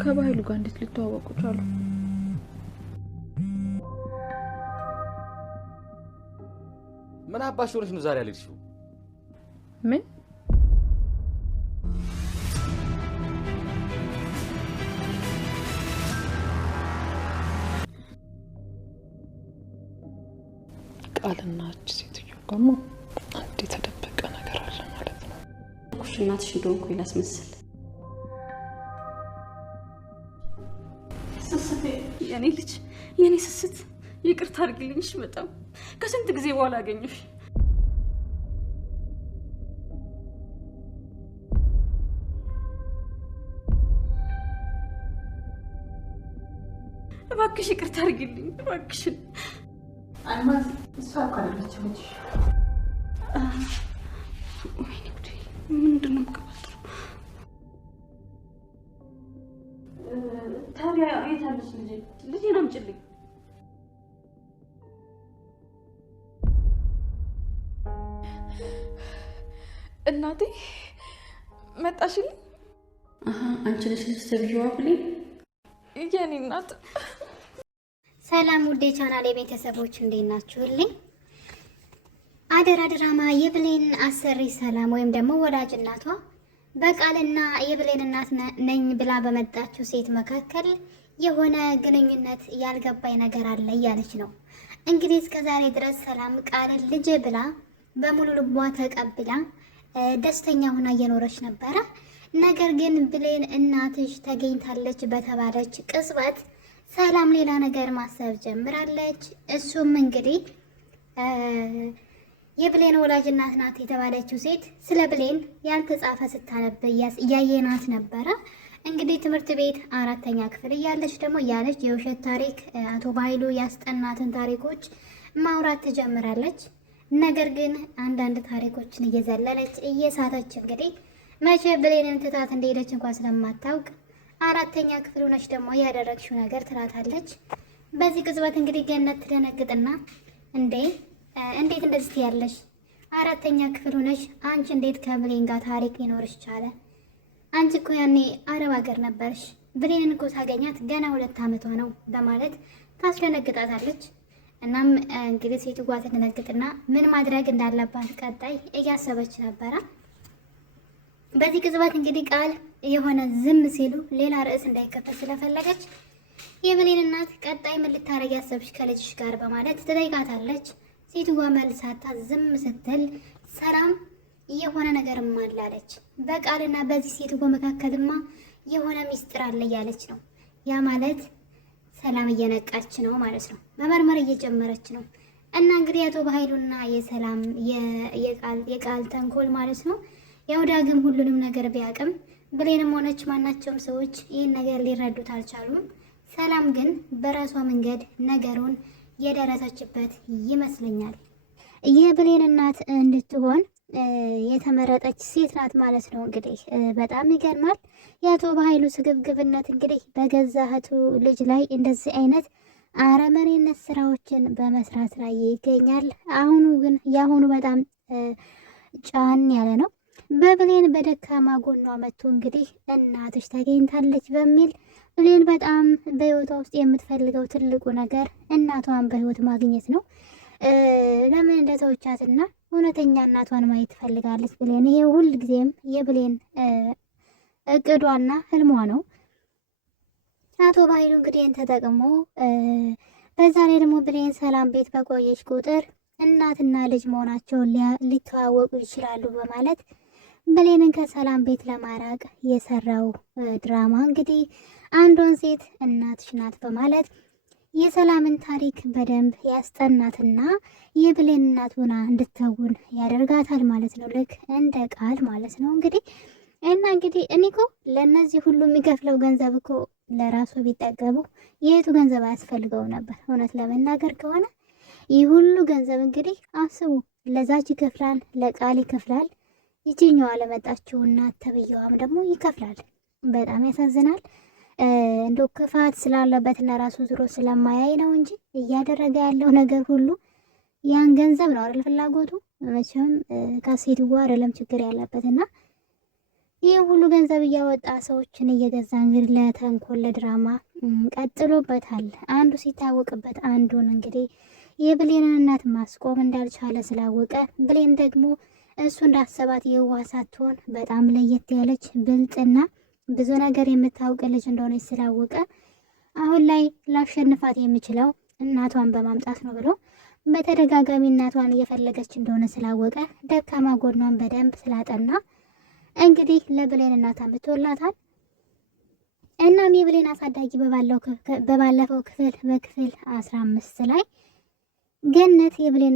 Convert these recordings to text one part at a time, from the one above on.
ከባይሉ ጋር እንዴት ሊተዋወቁ ቻሉ? ምን አባሽ ሆነሽ ነው ዛሬ ያልሽው? ምን ቃልና እቺ ሴትዮ ደግሞ አንዴ ተደበቀ ነገር አለ ማለት ነው። ኩሽናትሽ እንደሆንኩ ይላስመስል ስስት የኔ ስስት ይቅርታ አድርግልኝሽ። በጣም ከስንት ጊዜ በኋላ አገኘሽ። እባክሽ ይቅርታ አድርግልኝ እባክሽን። አልማዝ እሷ እኮ አይደለችም እንጂ ወይኔ ጉዴ! ምንድን ነው የምትቀባጥረው? ታዲያ የት አለች ልጄ? ልጄን አምጪልኝ። እናቴ መጣሽልኝ? አንቺ ነሽ ልጅ ተብዬዋ ብሌን? የኔ እናት። ሰላም ውዴ ቻናል የቤተሰቦች እንዴት ናችሁልኝ? አደራ ድራማ የብሌን አሰሪ ሰላም ወይም ደግሞ ወላጅ እናቷ በቃልና የብሌን እናት ነኝ ብላ በመጣችው ሴት መካከል የሆነ ግንኙነት ያልገባኝ ነገር አለ እያለች ነው። እንግዲህ እስከዛሬ ድረስ ሰላም ቃልን ልጅ ብላ በሙሉ ልቧ ተቀብላ ደስተኛ ሆና እየኖረች ነበረ። ነገር ግን ብሌን እናትሽ ተገኝታለች በተባለች ቅጽበት ሰላም ሌላ ነገር ማሰብ ጀምራለች። እሱም እንግዲህ የብሌን ወላጅ እናት ናት የተባለችው ሴት ስለ ብሌን ያልተጻፈ ስታነብ እያየናት ነበረ። እንግዲህ ትምህርት ቤት 4ኛ ክፍል እያለች ደግሞ እያለች የውሸት ታሪክ አቶ ባይሉ ያስጠናትን ታሪኮች ማውራት ትጀምራለች። ነገር ግን አንዳንድ ታሪኮችን እየዘለለች እየሳተች እንግዲህ መቼ ብሌንን ትታት እንደሄደች እንኳን ስለማታውቅ 4ኛ ክፍል ሆነች ደግሞ ያደረግሽው ነገር ትላታለች። በዚህ ቅጽበት እንግዲህ ገነት ትደነግጥና እንዴት እንደዚህ ትያለሽ? 4ኛ ክፍል ሆነሽ አንቺ እንዴት ከብሌን ጋር ታሪክ ሊኖርሽ ቻለ? አንቺ እኮ ያኔ አረብ ሀገር ነበርሽ። ብሌንን እኮ ሳገኛት ገና 2 ዓመቷ ነው በማለት ታስደነግጣታለች። እናም እንግዲህ ሴትዋ ትደነግጥና ምን ማድረግ እንዳለባት ቀጣይ እያሰበች ነበረ። በዚህ ቅጽበት እንግዲህ ቃል የሆነ ዝም ሲሉ ሌላ ርዕስ እንዳይከፈት ስለፈለገች የብሌን እናት ቀጣይ ምን ልታረግ ያሰብሽ ከልጅሽ ጋር በማለት ትጠይቃታለች። ሴትዋ መልሳታ ዝም ስትል ሰላም የሆነ ነገርም አላለች። በቃልና በዚህ ሴትዋ መካከልማ የሆነ ሚስጥር አለ እያለች ነው። ያ ማለት ሰላም እየነቃች ነው ማለት ነው። መመርመር እየጀመረች ነው። እና እንግዲህ አቶ በኃይሉና የሰላም የቃል ተንኮል ማለት ነው። ያው ዳግም ሁሉንም ነገር ቢያቅም ብሌንም ሆነች ማናቸውም ሰዎች ይህን ነገር ሊረዱት አልቻሉም። ሰላም ግን በራሷ መንገድ ነገሩን የደረሰችበት ይመስለኛል። የብሌን እናት እንድትሆን የተመረጠች ሴት ናት ማለት ነው። እንግዲህ በጣም ይገርማል። የአቶ በኃይሉ ስግብግብነት እንግዲህ በገዛ እህቱ ልጅ ላይ እንደዚህ አይነት አረመኔነት ስራዎችን በመስራት ላይ ይገኛል። የአሁኑ በጣም ጫን ያለ ነው። በብሌን በደካማ ጎኗ መጥቶ እንግዲህ እናትሽ ተገኝታለች በሚል ብሌን በጣም በህይወቷ ውስጥ የምትፈልገው ትልቁ ነገር እናቷን በህይወት ማግኘት ነው። ለምን እንደተወቻትና እውነተኛ እናቷን ማየት ትፈልጋለች ብሌን። ይሄ ሁል ጊዜም የብሌን እቅዷና ህልሟ ነው። አቶ በኃይሉ እንግዲህ ተጠቅሞ በዛ ላይ ደግሞ ብሌን ሰላም ቤት በቆየች ቁጥር እናትና ልጅ መሆናቸውን ሊተዋወቁ ይችላሉ በማለት ብሌንን ከሰላም ቤት ለማራቅ የሰራው ድራማ እንግዲህ አንዷን ሴት እናትሽ ናት በማለት የሰላምን ታሪክ በደንብ ያስጠናትና የብሌን እናት ሆና እንድትተውን ያደርጋታል ማለት ነው። ልክ እንደ ቃል ማለት ነው እንግዲህ እኔ እኮ ለእነዚህ ሁሉ የሚከፍለው ገንዘብ እኮ ለራሱ ቢጠቀሙ የቱ ገንዘብ አያስፈልገው ነበር። እውነት ለመናገር ከሆነ ይህ ሁሉ ገንዘብ እንግዲህ አስቡ፣ ለዛች ይከፍላል፣ ለቃል ይከፍላል፣ ይችኛዋ ለመጣችው እናት ተብዬዋም ደግሞ ይከፍላል። በጣም ያሳዝናል። እንደው ክፋት ስላለበትና ራሱ ዝሮ ስለማያይ ነው እንጂ እያደረገ ያለው ነገር ሁሉ ያን ገንዘብ ነው አይደል ፍላጎቱ። መቼም ከሴትዋ አይደለም ችግር ያለበትና ይህ ሁሉ ገንዘብ እያወጣ ሰዎችን እየገዛ እንግዲህ ለተንኮል ለድራማ ቀጥሎበታል። አንዱ ሲታወቅበት አንዱን እንግዲህ የብሌንን እናት ማስቆም እንዳልቻለ ስላወቀ ብሌን ደግሞ እሱ እንዳሰባት የዋህ ሳትሆን በጣም ለየት ያለች ብልጥና ብዙ ነገር የምታውቅ ልጅ እንደሆነች ስላወቀ አሁን ላይ ላሸንፋት የምችለው እናቷን በማምጣት ነው ብሎ በተደጋጋሚ እናቷን እየፈለገች እንደሆነ ስላወቀ ደካማ ጎኗን በደንብ ስላጠና እንግዲህ ለብሌን እናት አምጥቶላታል። እናም የብሌን አሳዳጊ በባለፈው በክፍል 15 ላይ ገነት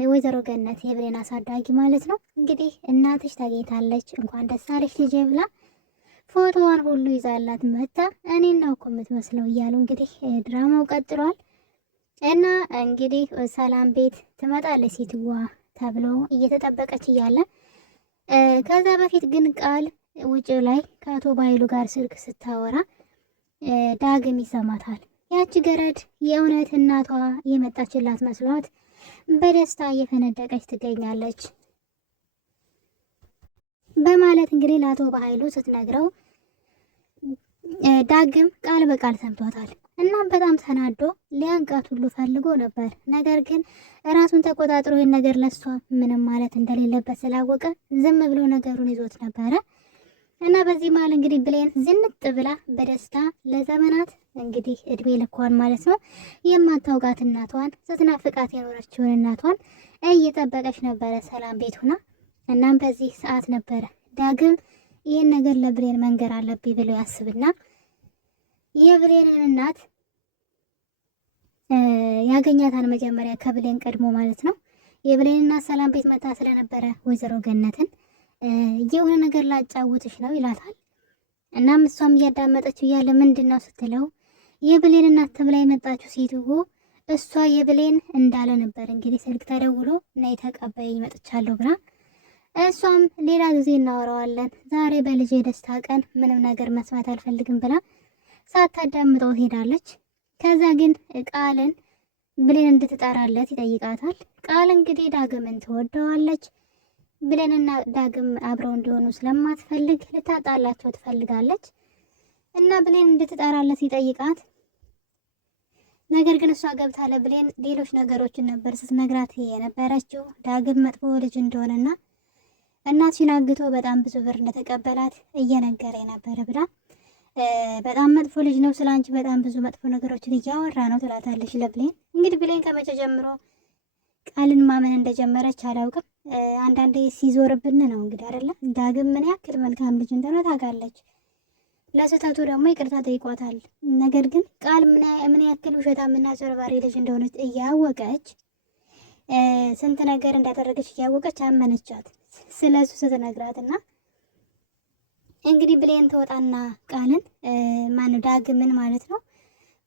ወይዘሮ ገነት የብሌን አሳዳጊ ማለት ነው እንግዲህ እናትሽ ታገኝታለች እንኳን ደስ አለሽ ልጄ ብላ ፎቶዋን ሁሉ ይዛላት መጣ። እኔን ነው እኮ የምትመስለው እያሉ እንግዲህ ድራማው ቀጥሏል። እና እንግዲህ ሰላም ቤት ትመጣለች ሴትዋ ተብሎ እየተጠበቀች እያለ ከዛ በፊት ግን ቃል ውጭ ላይ ከአቶ ባይሉ ጋር ስልክ ስታወራ ዳግም ይሰማታል። ያቺ ገረድ የእውነት እናቷ የመጣችላት መስሏት በደስታ እየፈነደቀች ትገኛለች በማለት እንግዲህ ለአቶ ባይሉ ስትነግረው ዳግም ቃል በቃል ሰምቷታል። እናም በጣም ተናዶ ሊያንቃት ሁሉ ፈልጎ ነበር። ነገር ግን ራሱን ተቆጣጥሮ ይህን ነገር ለሷ ምንም ማለት እንደሌለበት ስላወቀ ዝም ብሎ ነገሩን ይዞት ነበረ እና በዚህ መሀል እንግዲህ ብሌን ዝንጥ ብላ በደስታ ለዘመናት እንግዲህ እድሜ ልኳን ማለት ነው የማታውቃት እናቷን ስትናፍቃት የኖረችውን እናቷን እየጠበቀች ነበረ ሰላም ቤት ሆና። እናም በዚህ ሰዓት ነበረ ዳግም ይህን ነገር ለብሌን መንገር አለብኝ ብሎ ያስብና የብሌንን እናት ያገኛታን መጀመሪያ ከብሌን ቀድሞ ማለት ነው። የብሌን እናት ሰላም ቤት መታ ስለነበረ ወይዘሮ ገነትን የሆነ ነገር ላጫውትሽ ነው ይላታል። እናም እሷም እያዳመጠችው እያለ ምንድን ነው ስትለው የብሌን እናት ተብላ የመጣችው ሴትዮ እሷ የብሌን እንዳለ ነበር እንግዲህ ስልክ ተደውሎ ነይ ተቀበይኝ መጥቻለሁ ብላ እሷም ሌላ ጊዜ እናወራዋለን ዛሬ በልጄ ደስታ ቀን ምንም ነገር መስማት አልፈልግም ብላ ሳታዳምጠው ሄዳለች። ከዛ ግን ቃልን ብሌን እንድትጠራለት ይጠይቃታል። ቃል እንግዲህ ዳግምን ትወደዋለች። ብሌንና ዳግም አብረው እንዲሆኑ ስለማትፈልግ ልታጣላቸው ትፈልጋለች እና ብሌን እንድትጠራለት ይጠይቃት። ነገር ግን እሷ ገብታ ለብሌን ሌሎች ነገሮችን ነበር ስትነግራት የነበረችው ዳግም መጥፎ ልጅ እንደሆነና እናትሽን አግቶ በጣም ብዙ ብር እንደተቀበላት እየነገረ ነበረ ብላ በጣም መጥፎ ልጅ ነው፣ ስላንቺ በጣም ብዙ መጥፎ ነገሮችን እያወራ ነው ትላታለች ለብሌን። እንግዲህ ብሌን ከመቼ ጀምሮ ቃልን ማመን እንደጀመረች አላውቅም። አንዳንዴ ሲዞርብን ነው እንግዲህ አይደለ። ዳግም ምን ያክል መልካም ልጅ እንደሆነ ታውቃለች። ለስህተቱ ደግሞ ይቅርታ ጠይቋታል። ነገር ግን ቃል ምን ያክል ውሸታምና አጭበርባሪ ልጅ እንደሆነች እያወቀች ስንት ነገር እንዳደረገች እያወቀች አመነቻት ስለሱ ስትነግራትና እንግዲህ ብሌን ተወጣና ቃልን ማነው ዳግምን ማለት ነው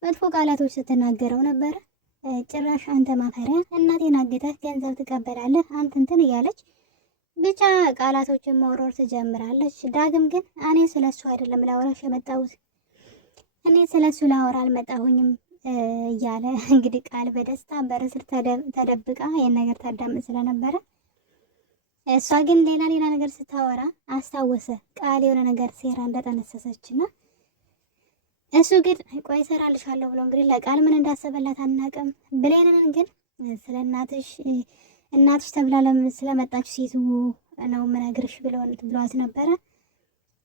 መጥፎ ቃላቶች ስትናገረው ነበረ። ጭራሽ አንተ ማፈሪያ እናቴን አግተህ ገንዘብ ትቀበላለህ አንተ እንትን እያለች ብቻ ቃላቶችን መውረር ትጀምራለች። ዳግም ግን እኔ ስለሱ አይደለም ላወራሽ የመጣሁት እኔ ስለሱ ላወራ አልመጣሁኝም እያለ እንግዲህ ቃል በደስታ በርስር ተደብቃ ይህን ነገር ታዳምጥ ስለነበረ እሷ ግን ሌላ ነገር ስታወራ አስታወሰ ቃል የሆነ ነገር ሴራ እንደጠነሰሰችና እሱ ግን ቆይ እሰራልሻለሁ ብሎ እንግዲህ ለቃል ምን እንዳሰበላት አናውቅም። ብሌንን ግን ስለ እናትሽ ተብላ ስለመጣች ሴቱ ነው የምነግርሽ ብሏት ነበረ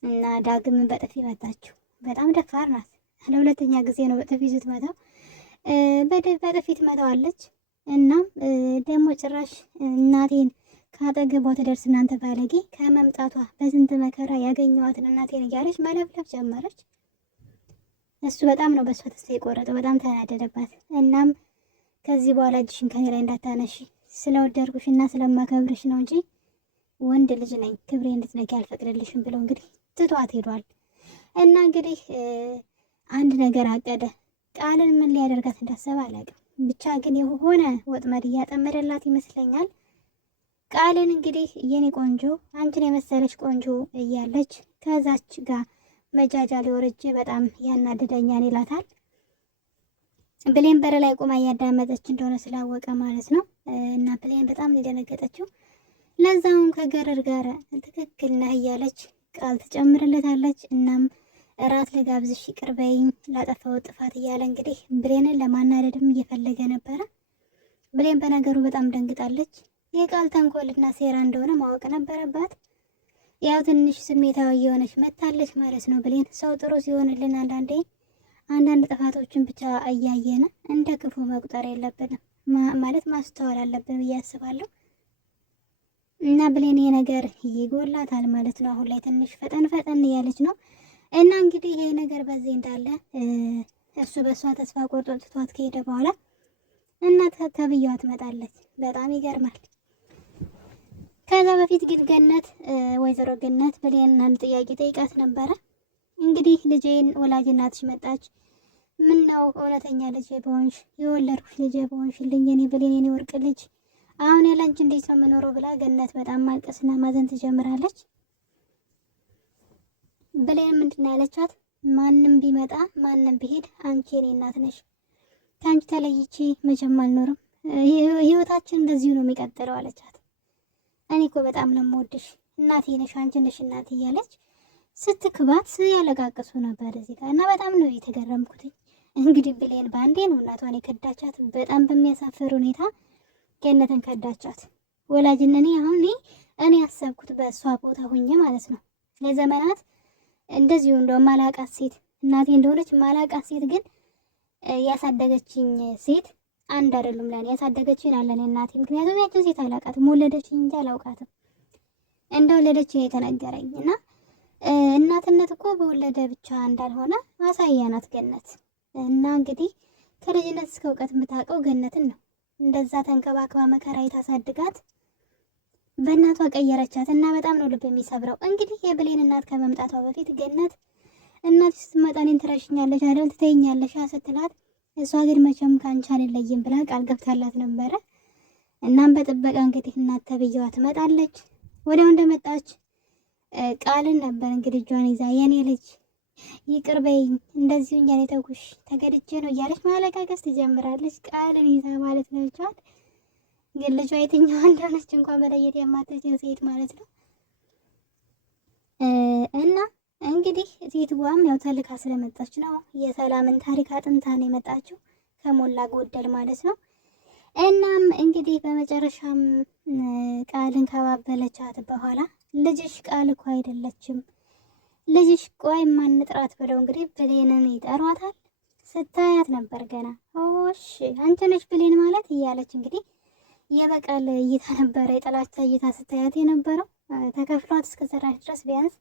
እና ዳግም በጥፊ መታችው። በጣም ደፋር ናት። ለሁለተኛ ጊዜ ነው በጥፊ ስትመታው በጥፊ ትመታዋለች። እናም ደግሞ ጭራሽ እናቴን ካጠገቧ ትደርስ እናንተ ባለጌ ከመምጣቷ በስንት መከራ ያገኘዋትን እናቴን እያለች መለፍለፍ ጀመረች። እሱ በጣም ነው በሷ ተስፋ የቆረጠው፣ በጣም ተናደደባት። እናም ከዚህ በኋላ እጅሽን ከኔ ላይ እንዳታነሺ ስለወደድኩሽ እና ስለማከብርሽ ነው እንጂ ወንድ ልጅ ነኝ፣ ክብሬ እንድትነኪ አልፈቅድልሽም ብሎ እንግዲህ ትቷት ሄዷል። እና እንግዲህ አንድ ነገር አቀደ። ቃልን ምን ሊያደርጋት እንዳሰበ አላውቅም። ብቻ ግን የሆነ ወጥመድ እያጠመደላት ይመስለኛል። ቃልን እንግዲህ የኔ ቆንጆ አንቺን የመሰለች ቆንጆ እያለች ከዛች ጋር መጃጃ ሊወርጅ በጣም ያናደደኛል ይላታል። ብሌን በር ላይ ቆማ እያዳመጠች እንደሆነ ስላወቀ ማለት ነው። እና ብሌን በጣም የደነገጠችው ለዛውም ከገረድ ጋር ትክክል ነህ እያለች ቃል ትጨምርለታለች። እናም እራት ልጋብዝሽ ይቅር በይኝ ላጠፋው ጥፋት እያለ እንግዲህ ብሌንን ለማናደድም እየፈለገ ነበረ። ብሌን በነገሩ በጣም ደንግጣለች። የቃል ተንኮልና ሴራ እንደሆነ ማወቅ ነበረባት። ያው ትንሽ ስሜታዊ የሆነች መታለች ማለት ነው ብሌን። ሰው ጥሩ ሲሆንልን አንዳንድ ጥፋቶችን ብቻ እያየን እንደ ክፉ መቁጠር የለብንም ማለት ማስተዋል አለብን ብዬ አስባለሁ። እና ብሌን ይሄ ነገር ይጎላታል ማለት ነው። አሁን ላይ ትንሽ ፈጠን እያለች ነው። እና እንግዲህ ይሄ ነገር በዚህ እንዳለ እሱ በእሷ ተስፋ ቆርጦ ትቷት ከሄደ በኋላ እናት ተብዬዋ ትመጣለች። በጣም ይገርማል። ከዛ በፊት ግን ገነት ወይዘሮ ገነት ብሌንን አንድ ጥያቄ ጠይቃት ነበረ። እንግዲህ ልጄን ወላጅ እናትሽ መጣች፣ ምን ነው እውነተኛ ልጄ በሆንሽ የወለድኩሽ ልጄ በሆንሽልኝ የኔ ብሌን የኔ ወርቅ ልጅ አሁን ያላንቺ እንዴት ነው የምኖረው ብላ ገነት በጣም ማልቀስና ማዘን ትጀምራለች። ብሌን ምንድን ነው ያለቻት? ማንም ቢመጣ ማንም ቢሄድ አንቺ የኔ እናት ነሽ፣ ከአንቺ ተለይቼ መቼም አልኖርም፣ ህይወታችን እንደዚሁ ነው የሚቀጥለው አለቻት። እኔ እኮ በጣም ነው የምወድሽ እናቴ ነሽ፣ አንቺ ነሽ እናቴ እያለች ስትክባት ያለቃቅሱ ነበር እዚህ ጋር እና በጣም ነው የተገረምኩት። እንግዲህ ብሌን በአንዴ ነው እናቷን የከዳቻት። በጣም በሚያሳፍር ሁኔታ ገነትን ከዳቻት። ወላጅን እኔ ያሰብኩት በእሷ ቦታ ሁኜ ማለት ነው ለዘመናት እንደዚሁ እንደው ማላቃት ሴት እናቴ እንደሆነች ማላቃት ሴት ግን ያሳደገችኝ ሴት አንድ አይደሉም ለኔ ያሳደገችኝ አለኔ እናቴ። ምክንያቱም ያችን ሴት አላቃትም፣ ወለደችኝ እንጂ አላውቃትም። እንደወለደችኝ የተነገረኝ እና እናትነት እኮ በወለደ ብቻ እንዳልሆነ ማሳያ ናት ገነት። እና እንግዲህ ከልጅነት እስከ እውቀት የምታውቀው ገነትን ነው። እንደዛ ተንከባክባ መከራ የታሳድጋት በእናቷ ቀየረቻት እና በጣም ነው ልብ የሚሰብረው። እንግዲህ የብሌን እናት ከመምጣቷ በፊት ገነት እናት ስትመጣ እኔን ትረሽኛለሽ አይደል ትተይኛለሽ ስትላት፣ እሷ ግን መቼም ከአንቺ አልለይም ብላ ቃል ገብታላት ነበረ። እናም በጥበቃ እንግዲህ እናት ተብዬዋ ትመጣለች። ወዲያው እንደመጣች ቃልን ነበር እንግዲህ እጇን ይዛ የኔ ልጅ ይቅር በይኝ እንደዚሁ እኛን የተውኩሽ ተገድጄ ነው እያለች ማለቃቀስ ትጀምራለች። ቃልን ይዛ ማለት ነው እጇን። ግን ልጇ የትኛዋ እንደሆነች እንኳን መለየት የማትችል ሴት ማለት ነው። እና እንግዲህ ሴትዋም ያው ተልካ ስለመጣች ነው የሰላምን ታሪክ አጥንታን የመጣችው ከሞላ ጎደል ማለት ነው። እናም እንግዲህ በመጨረሻም ቃልን ከባበለቻት በኋላ ልጅሽ ቃል እኮ አይደለችም ልጅሽ ቆይ ማንጥራት ብለው እንግዲህ ብሌንን ይጠሯታል። ስታያት ነበር ገና ኦሽ አንቺ ነሽ ብሌን ማለት እያለች እንግዲህ የበቀል እይታ ነበረ የጥላቻ እይታ ስታያት የነበረው። ተከፍሏት እስከ ሰራሽ ድረስ ቢያንስ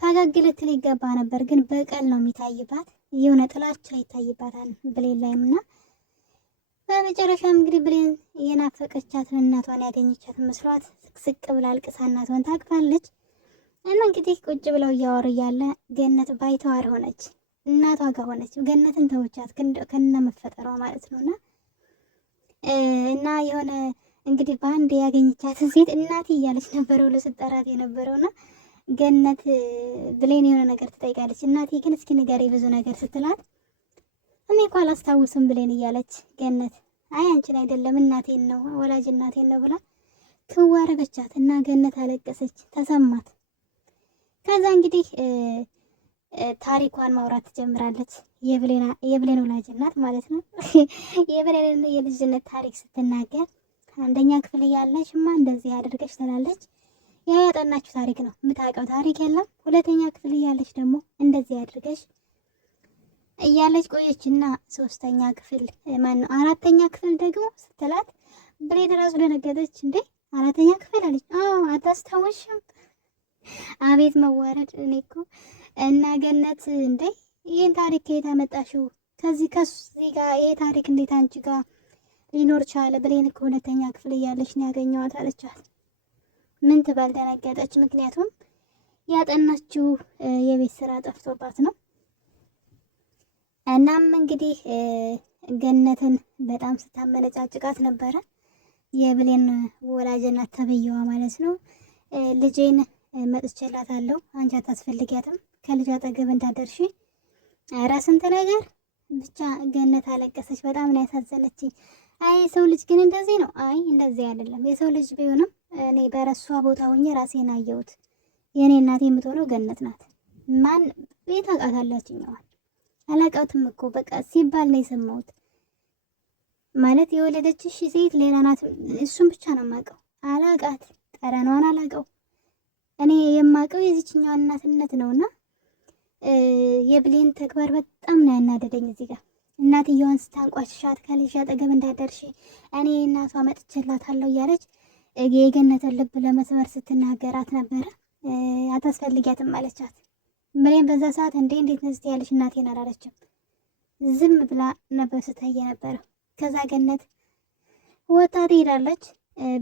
ፈገግ ልትል ይገባ ነበር፣ ግን በቀል ነው የሚታይባት፣ የሆነ ጥላቻ ይታይባታል ብሌን ላይም እና በመጨረሻም እንግዲህ ብሌን የናፈቀቻትን እናቷን ያገኘቻት መስሏት ስቅስቅ ብላ አልቅሳ እናቷን ታቅፋለች። እና እንግዲህ ቁጭ ብለው እያወሩ እያለ ገነት ባይተዋር ሆነች፣ እናቷ ጋር ሆነች። ገነትን ተወቻት ከነ መፈጠሯ ማለት ነውና እና የሆነ እንግዲህ በአንድ ያገኘቻት ሴት እናቴ እያለች ነበረው ለስጠራት የነበረውና ገነት ብሌን የሆነ ነገር ትጠይቃለች። እናቴ ግን እስኪ ንገሪ ብዙ ነገር ስትላት እኔ እኮ አላስታውስም ብሌን እያለች ገነት አይ አንቺን አይደለም እናቴን ነው ወላጅ እናቴን ነው ብላ ትዋረበቻት እና ገነት አለቀሰች፣ ተሰማት። ከዛ እንግዲህ ታሪኳን ማውራት ትጀምራለች። የብሌን ወላጅ እናት ማለት ነው። የብሌን የልጅነት ታሪክ ስትናገር አንደኛ ክፍል እያለችማ እንደዚህ አድርገሽ ትላለች። ያው ያጠናችሁ ታሪክ ነው የምታውቀው ታሪክ የለም። ሁለተኛ ክፍል እያለች ደግሞ እንደዚህ አድርገሽ እያለች ቆየችና ሶስተኛ ክፍል ማነው አራተኛ ክፍል ደግሞ ስትላት ብሌን ራሱ ደነገጠች። እንዴ አራተኛ ክፍል አለች። አዎ አታስታውሽም? አቤት መዋረድ! እኔ እኮ እና ገነት እንዴ ይህን ታሪክ ከየት አመጣሽው? ከዚህ ጋር ይሄ ታሪክ እንዴት አንቺ ጋር ሊኖር ቻለ? ብሌን እኮ ሁለተኛ ክፍል እያለች ነው ያገኘኋት አለቻት። ምን ትባል ደነገጠች። ምክንያቱም ያጠናችው የቤት ስራ ጠፍቶባት ነው። እናም እንግዲህ ገነትን በጣም ስታመነጫጭቃት ነበረ የብሌን ወላጅ እናት ተብዬዋ ማለት ነው። ልጄን መጥቼላታለሁ አንቺ አታስፈልጊያትም፣ ከልጅ አጠገብ እንዳደርሺ፣ ኧረ ስንት ነገር ብቻ። ገነት አለቀሰች። በጣም ነው ያሳዘነችኝ። አይ የሰው ልጅ ግን እንደዚህ ነው። አይ እንደዚህ አይደለም። የሰው ልጅ ቢሆንም እኔ በረሷ ቦታ ሆኜ ራሴን አየሁት። የኔ እናቴ የምትሆነው ገነት ናት። ማን ቤት አውቃታላችኛዋል አላውቃትም እኮ በቃ ሲባል ነው የሰማሁት። ማለት የወለደችሽ ሴት ሌላ ናት፣ እሱን ብቻ ነው የማውቀው። አላውቃት፣ ጠረኗን አላውቀው። እኔ የማውቀው የዚችኛዋን እናትነት ነውና የብሌን ተግባር በጣም ነው ያናደደኝ። እዚህ ጋር እናትየዋን ስታንቋሽሻት ከልጅ አጠገብ እንዳደርሽ እኔ እናቷ መጥቼላታለሁ እያለች የገነትን ልብ ለመስበር ስትናገራት ነበረ። አታስፈልጊያትም አለቻት። ብሌን በዛ ሰዓት እንዴት ነስቲ ያለች እናቴን አላለችም። ዝም ብላ ነበር ስታየ ነበረው። ከዛ ገነት ወጣ ትሄዳለች።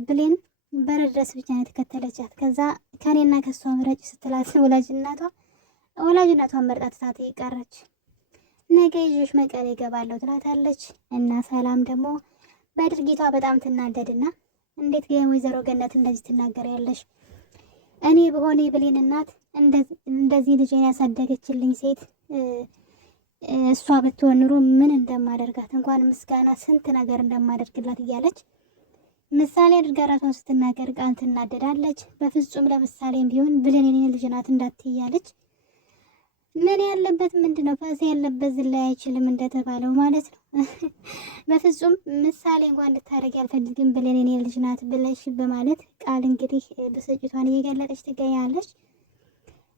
ብሌን በረድ ድረስ ብቻ ነው የተከተለቻት። ከዛ ከኔና ከሷ ምረጭ ስትላት ወላጅነቷን መርጣ ትታት ቀረች። ነገ ይዤሽ መቀሌ እገባለሁ ትላታለች። እና ሰላም ደግሞ በድርጊቷ በጣም ትናደድና እንዴት ወይዘሮ ገነት እንደዚህ ትናገሪያለሽ? እኔ በሆነ የብሌን እናት እንደዚህ ልጄን ያሳደገችልኝ ሴት እሷ ብትሆን ኑሮ ምን እንደማደርጋት እንኳን ምስጋና ስንት ነገር እንደማደርግላት እያለች ምሳሌ አድርጋ ራሷን ስትናገር ቃል ትናደዳለች። በፍጹም ለምሳሌም ቢሆን ብሌን የኔ ልጅ ናት እንዳትያለች። ምን ያለበት ምንድነው ፈስ ያለበት ዝላይ አይችልም እንደተባለው ማለት ነው። በፍጹም ምሳሌ እንኳን እንድታደርግ ያልፈልግም ብሌን የኔ ልጅ ናት ብለሽ በማለት ቃል እንግዲህ ብስጭቷን እየገለጠች ትገኛለች።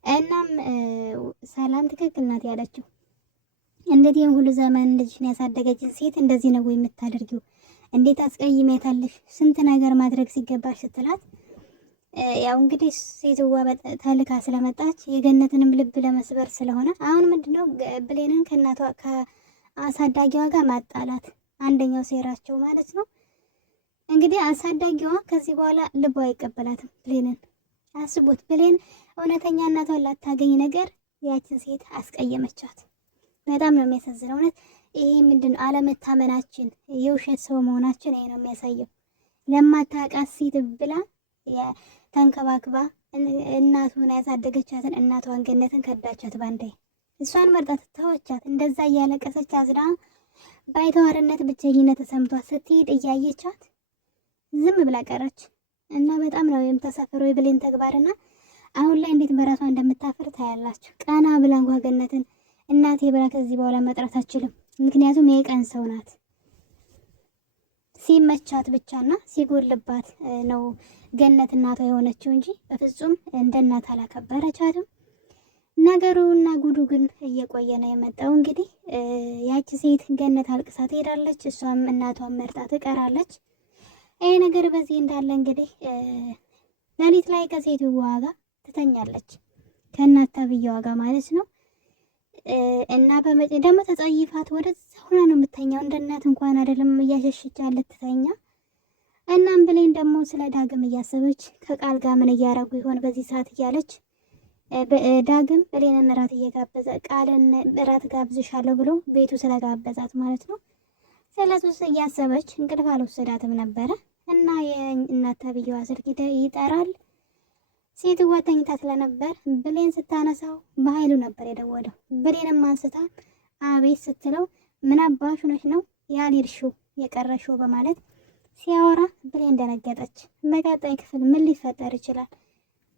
እናም ሰላም ትክክል ናት ያለችው። እንዴት ይህን ሁሉ ዘመን ልጅን ያሳደገችን ሴት እንደዚህ ነው የምታደርጊው? እንዴት አስቀይሜታለሽ? ስንት ነገር ማድረግ ሲገባሽ ስትላት ያው እንግዲህ ሴትዋ ተልካ ስለመጣች የገነትንም ልብ ለመስበር ስለሆነ አሁን ምንድነው ብሌንን ከእናቷ ከአሳዳጊዋ ጋር ማጣላት አንደኛው ሴራቸው ማለት ነው። እንግዲህ አሳዳጊዋ ከዚህ በኋላ ልቧ አይቀበላትም ብሌንን። አስቡት፣ ብሌን እውነተኛ እናቷን ላታገኝ ነገር ያችን ሴት አስቀየመቻት። በጣም ነው የሚያሳዝነው። እውነት ይሄ ምንድነው አለመታመናችን፣ የውሸት ሰው መሆናችን ይሄ ነው የሚያሳየው። ለማታውቃት ሴት ብላ ተንከባክባ እናቱን ያሳደገቻትን እናቷን ገነትን ከዳቻት ባንዴ። እሷን መርጣት ተወቻት። እንደዛ እያለቀሰች አዝና ባይተዋርነት ብቸኝነት ተሰምቷት ስትሄድ እያየቻት ዝም ብላ ቀረች። እና በጣም ነው የምታሳፍረው የብሌን ተግባርና አሁን ላይ እንዴት በራሷ እንደምታፈር ታያላችሁ። ቀና ብላ እንኳ ገነትን እናቴ ብላ ከዚህ በኋላ መጥራት አችልም። ምክንያቱም የቀን ሰው ናት። ሲመቻት ብቻና ሲጎልባት ነው ገነት እናቷ የሆነችው እንጂ በፍጹም እንደ እናት አላከበረቻትም። ነገሩና ጉዱ ግን እየቆየ ነው የመጣው። እንግዲህ ያቺ ሴት ገነት አልቅሳ ትሄዳለች፣ እሷም እናቷን መርጣ ትቀራለች። ይሄ ነገር በዚህ እንዳለ እንግዲህ ሌሊት ላይ ከሴትዋ ጋር ትተኛለች፣ ከእናት ተብዬዋ ጋር ማለት ነው። እና በመጪ ደግሞ ተጸይፋት ወደዛ ሆና ነው የምተኛው። እንደ እናት እንኳን አይደለም እያሸሸች ልትተኛ። እናም ብሌን ደግሞ ስለ ዳግም እያሰበች ከቃል ጋር ምን እያረጉ ይሆን በዚህ ሰዓት እያለች ዳግም ብሌንን እራት እየጋበዘ ቃልን እራት ጋብዝሻለሁ ብሎ ቤቱ ስለጋበዛት ማለት ነው። ስለሱስ እያሰበች እንቅልፍ አልወሰዳትም ነበረ። እና የእናት ተብዬዋ ስልክ ይጠራል። ሴትዋ ተኝታ ስለነበር ብሌን ስታነሳው በኃይሉ ነበር የደወለው። ብሌንም አንስታ አቤት ስትለው ምን አባሽ ሆነሽ ነው ያልሄድሽው የቀረሽው በማለት ሲያወራ ብሌን ደነገጠች። በቀጣይ ክፍል ምን ሊፈጠር ይችላል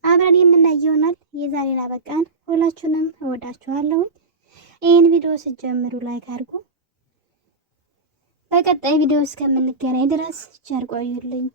አብረን የምናይ ይሆናል። የዛሬን አበቃን። ሁላችሁንም እወዳችኋለሁ። ይህን ቪዲዮ ስትጀምሩ ላይክ አድርጉ። በቀጣይ ቪዲዮ እስከምንገናኝ ድረስ ቸር ቆዩልኝ።